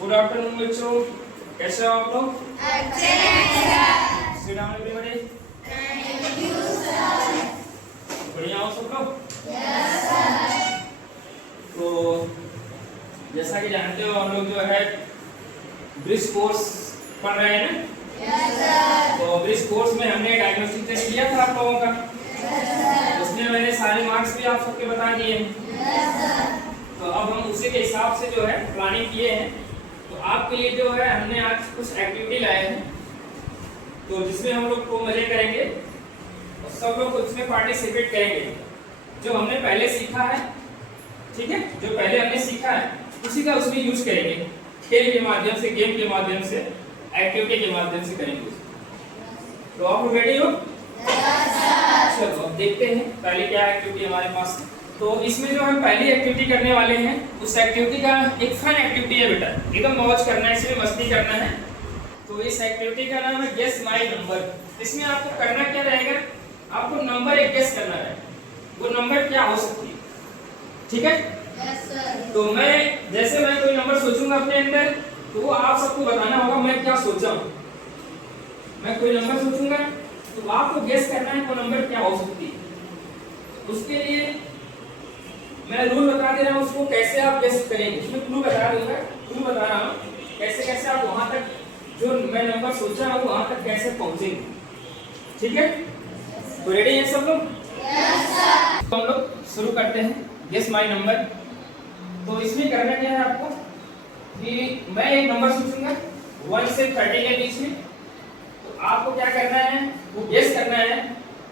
Good afternoon बच्चों, कैसे हो आप लोग? Sit down everybody. बढ़िया हो सब लोग? तो जैसा कि जानते हो हम लोग जो है ब्रिज कोर्स पढ़ रहे हैं ना। तो ब्रिज कोर्स में हमने डायग्नोस्टिक टेस्ट किया था आप लोगों का। उसमें मैंने सारे मार्क्स भी आप सबके बता दिए हैं। तो अब हम उसी के हिसाब से जो है प्लानिंग किए हैं। तो आपके लिए जो है हमने आज कुछ एक्टिविटी लाए हैं, तो जिसमें हम लोग को मजे करेंगे और सब लोग उसमें पार्टिसिपेट करेंगे। जो हमने पहले सीखा है, ठीक है, जो पहले हमने सीखा है उसी का उसमें यूज करेंगे। खेल के माध्यम से, गेम के माध्यम से, एक्टिविटी के माध्यम से करेंगे। तो आप रेडी हो? चलो अब देखते हैं पहले क्या एक्टिविटी हमारे पास। तो इसमें जो हम पहली एक्टिविटी करने वाले हैं उस एक्टिविटी का एक फन एक्टिविटी है बेटा, एकदम मौज करना है, इसमें मस्ती करना है। तो इस एक्टिविटी का नाम है गेस माय नंबर। इसमें आपको करना क्या रहेगा, आपको नंबर एक गेस करना है, वो नंबर क्या हो सकती है, ठीक है? Yes sir. तो मैं कोई नंबर सोचूंगा अपने अंदर, तो वो आप सबको बताना होगा मैं क्या सोचा हूँ। मैं कोई नंबर सोचूंगा तो आपको गेस करना है वो नंबर क्या हो सकती है। उसके लिए मैं रूल बता दे रहा हूँ, उसको कैसे आप गेस करेंगे। उसमें क्लू बता दूंगा, क्लू बता रहा हूँ कैसे कैसे आप वहां तक जो मैं नंबर सोचा हूँ वहां तक कैसे पहुंचेंगे, ठीक है? तो रेडी हैं सब लोग? Yes sir. तो हम लोग शुरू करते हैं गेस माय नंबर। तो इसमें करना क्या है आपको कि मैं एक नंबर सोचूंगा 1 से 30 के बीच में। तो आपको क्या करना है, वो गेस करना है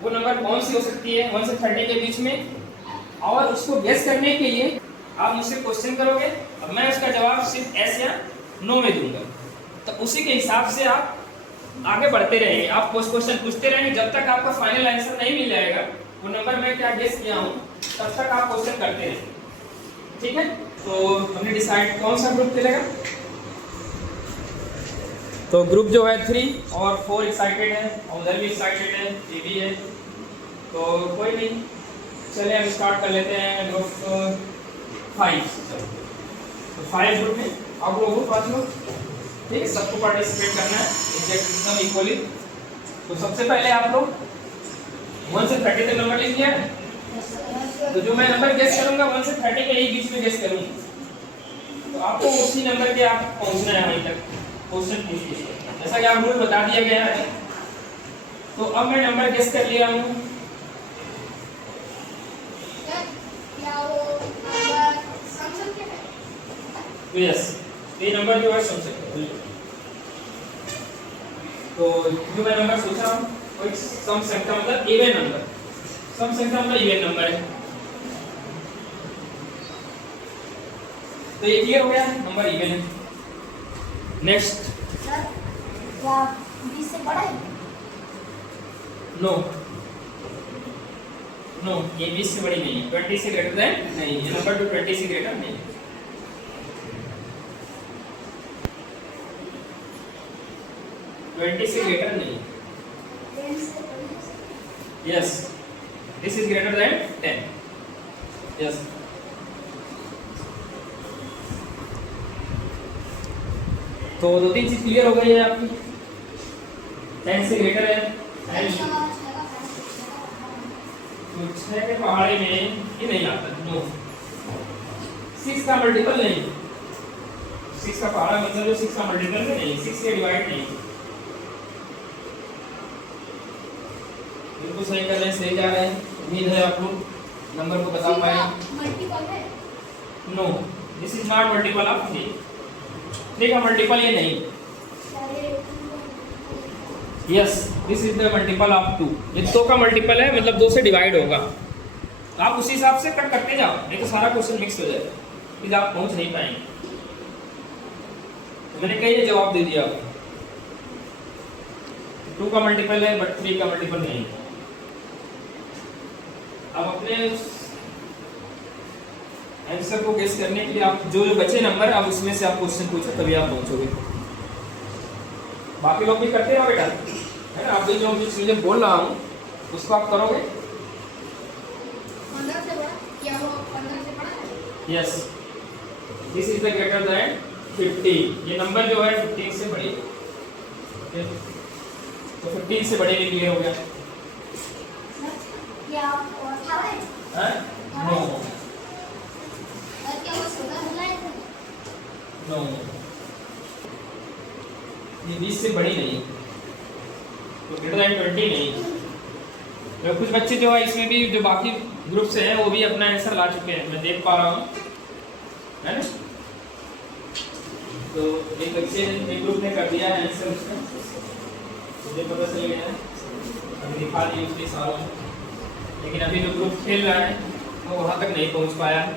वो नंबर कौन सी हो सकती है 1 से 30 के बीच में। और उसको गेस करने के लिए आप मुझसे क्वेश्चन करोगे और मैं उसका जवाब सिर्फ यस या नो में दूंगा। तो उसी के हिसाब से आप आगे बढ़ते रहेंगे, आप क्वेश्चन पूछते रहेंगे जब तक आपका फाइनल आंसर नहीं मिल जाएगा वो नंबर मैं क्या गेस किया हूँ, तब तक आप क्वेश्चन करते रहेंगे, ठीक है? तो हमने डिसाइड कौन सा ग्रुप चलेगा। तो ग्रुप जो है 3 और 4 एक्साइटेड है और उधर भी एक्साइटेड है, ये भी है। तो कोई नहीं, चलिए हम स्टार्ट कर लेते हैं ग्रुप 5। तो 5 ग्रुप में आप लोग 5 लोग, ठीक है? सबको पार्टिसिपेट करना है एकदम इक्वली। तो सबसे पहले आप लोग 1 से 30 तक नंबर लिख लिया है। तो जो मैं नंबर गेस करूंगा 1 से 30 के बीच में गेस करूंगा। तो आपको उसी नंबर के आप पहुंचना है वहीं तक क्वेश्चन पूछ के, जैसा कि आप रूल बता दिया गया है। तो अब मैं नंबर गेस कर लिया हूँ। यस, ये नंबर जो है सम संख्या है। तो जो मैं नंबर सोचा हूँ वो एक सम संख्या मतलब इवन नंबर, सम संख्या मतलब इवन नंबर है। तो ये क्लियर हो गया, नंबर इवन है। नेक्स्ट सर, क्या 20 से बड़ा है? नो नो, ये 20 से बड़ी नहीं है, 20 से ग्रेटर देन नहीं, ये नंबर तो 20 से ग्रेटर नहीं। 20 से ग्रेटर नहीं। 10 से बड़ी? Yes, this is greater than 10। Yes. तो 2-3 चीज क्लियर हो गई है आपकी। 10 से ग्रेटर है, तो 6 के पहाड़े में ये नहीं आता। नो, 6 का मल्टीपल नहीं, 6 का पहाड़ा मतलब जो 6 का मल्टीपल में नहीं, 6 से डिवाइड नहीं। बिल्कुल सही कर रहे हैं, सही जा रहे हैं। उम्मीद है आप लोग नंबर को बता पाए। मल्टीपल है? No, this is not multiple of 3। 3 का मल्टीपल ये नहीं। Yes, this is the multiple of 2। ये 2 का मल्टीपल है, मतलब 2 से डिवाइड होगा। तो आप उसी हिसाब से कट करते जाओ, नहीं तो सारा क्वेश्चन मिक्स हो जाएगा, फिर आप पहुंच नहीं पाएंगे। मैंने कई जवाब दे दिया आपको। 2 का मल्टीपल है बट 3 का मल्टीपल नहीं। अब अपने आंसर को गेस करने के लिए आप जो जो बचे नंबर, अब उसमें से आप क्वेश्चन पूछो तभी आप पहुंचोगे। बाकी लोग भी करते रहो बेटा, है ना? आप भी जो चीजें बोल रहा हूँ उसको आप करोगे। 15 से बड़ा? क्या वो 15 से बड़ा है? Yes, this is the greater than 15। ये नंबर जो है 15 से बड़ी है। Okay? तो 15 से बड़े भी क्लियर हो गया। क्या और था है? हैं? नो और क्या वो सोलह बोला है? नो, ये 20 से बड़ी नहीं, तो ग्रेटर देन 20 नहीं। तो कुछ बच्चे जो है इसमें भी, जो बाकी ग्रुप से हैं, वो भी अपना आंसर ला चुके हैं, मैं देख पा रहा हूँ, है ना। तो एक बच्चे ने, एक ग्रुप ने कर दिया है आंसर उसका, मुझे पता चल गया है, अभी दिखा दिए उसके सारों में। लेकिन अभी जो ग्रुप खेल रहा है वो वहाँ तक नहीं पहुँच पाया है।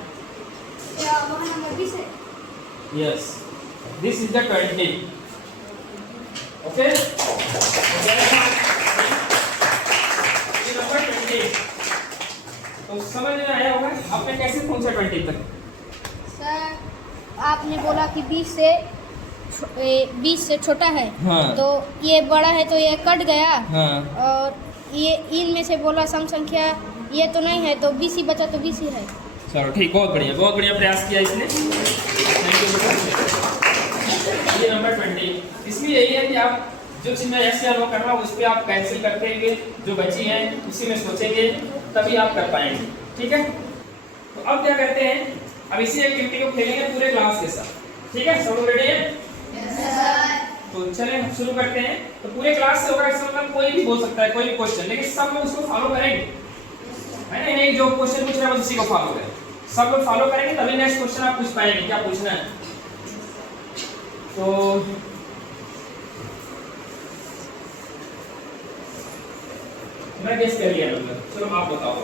क्या वहाँ नंबर 20 है? Yes, this is the 20। Okay, number 20। तो समझ में आया होगा आपने कैसे पहुंचा 20 तक। सर आपने बोला कि 20 से छोटा है। हाँ। तो ये बड़ा है तो ये कट गया। हाँ। और ये इनमें से बोला सम संख्या ये तो नहीं है, तो 20 ही बचा, तो 20 ही है। चलो ठीक, बहुत बढ़िया प्रयास किया इसने। Thank you बेटा। ये नंबर 20। इसमें यही है कि आप जो चीज मैं ऐसे अनुभव कर रहा हूँ उस पर आप कैंसिल करते हुए जो बची है उसी में सोचेंगे, तभी आप कर पाएंगे। ठीक है, तो अब क्या करते हैं, अब इसी एक्टिविटी को खेलेंगे पूरे क्लास के साथ। ठीक है, सब लोग रेडी है? तो चलें हम शुरू करते हैं। तो पूरे क्लास से होगा, इसका मतलब कोई भी बोल सकता है कोई भी क्वेश्चन, लेकिन सब लोग उसको फॉलो करेंगे, है ना। नहीं जो क्वेश्चन पूछ रहा है उसी को फॉलो करें, सब लोग फॉलो करेंगे तभी नेक्स्ट क्वेश्चन आप पूछ पाएंगे क्या पूछना है। तो मैं गेस कर लिया, मतलब चलो आप बताओ,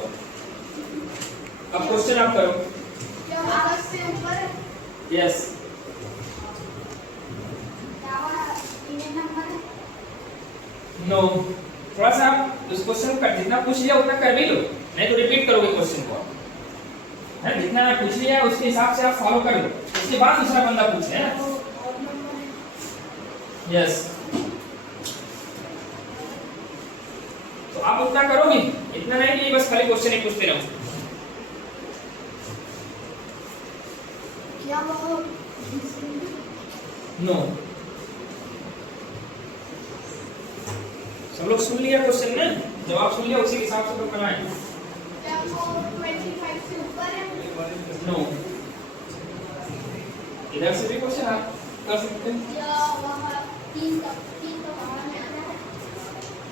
अब क्वेश्चन आप करो। क्या आकाश से ऊपर है? यस। क्या वहाँ इन्हें नंबर है? नो, थोड़ा सा आप उस क्वेश्चन का जितना पूछ लिया उतना कर भी लो, नहीं तो रिपीट करोगे क्वेश्चन को, है। जितना मैं पूछ लिया उसके हिसाब से आप फॉलो कर लो, उसके बाद दूसरा बंदा पूछे, है ना। यस, तो आप उतना करोगे, इतना नहीं कि बस खाली क्वेश्चन ही पूछते रहो। क्या वो नो, सब लोग सुन लिया क्वेश्चन ना, जवाब सुन लिया, उसी के हिसाब से तो बनाएं। क्या वो 25 से ऊपर है? नो, इधर से भी क्वेश्चन आप कर सकते हैं। क्या वहाँ 3 तो बाहर में आना है?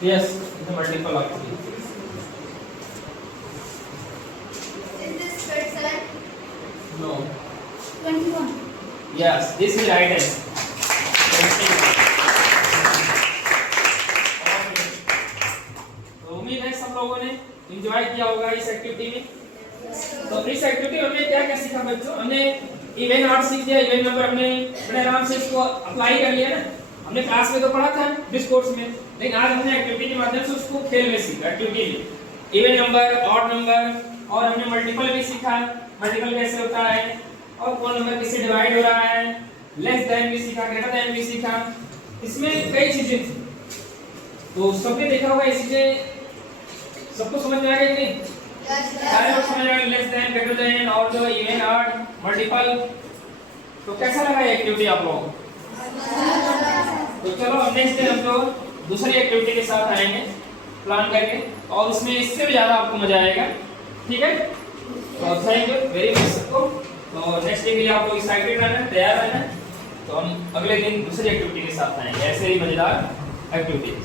यस, इधर multiple option. Is this third select? No, 21. Yes, this is right answer. तो उम्मीद है सब लोगों ने एंजॉय किया होगा इस एक्टिविटी में। तो इस एक्टिविटी में हमने क्या क्या सीखा बच्चों, हमने इवेंट आर्ट सीख लिया, इवेंट नंबर हमने बड़े आराम से इसको अप्लाई कर लिया ना। हमने क्लास में तो पढ़ा था डिस्कोर्स में, लेकिन आज हमने एक्टिविटी के माध्यम से उसको खेल में सीखा। एक्टिविटी में इवेंट नंबर, ऑड नंबर, और हमने मल्टीपल भी सीखा, मल्टीपल कैसे होता है, और कौन नंबर किससे डिवाइड हो रहा है, लेस देन भी सीखा, ग्रेटर देन भी सीखा। इसमें कई चीजें थी, तो सबने देखा होगा ये चीजें, सबको समझ में आ गई कि नहीं? सारे लोग समझ रहे हैं, लेस देन, ग्रेटर देन, और जो इवेंट आर्ट, मल्टीपल। तो कैसा लगा ये एक्टिविटी आप लोगों को? तो चलो अब नेक्स्ट डे हम लोग दूसरी एक्टिविटी के साथ आएंगे प्लान करके, और उसमें इससे भी ज्यादा आपको मजा आएगा। ठीक है, तो थैंक यू वेरी मच सबको। तो नेक्स्ट डे के लिए आप लोग एक्साइटेड रहना, तैयार रहना। तो हम अगले दिन दूसरी एक्टिविटी के साथ आएंगे, ऐसे ही मजेदार एक्टिविटीज।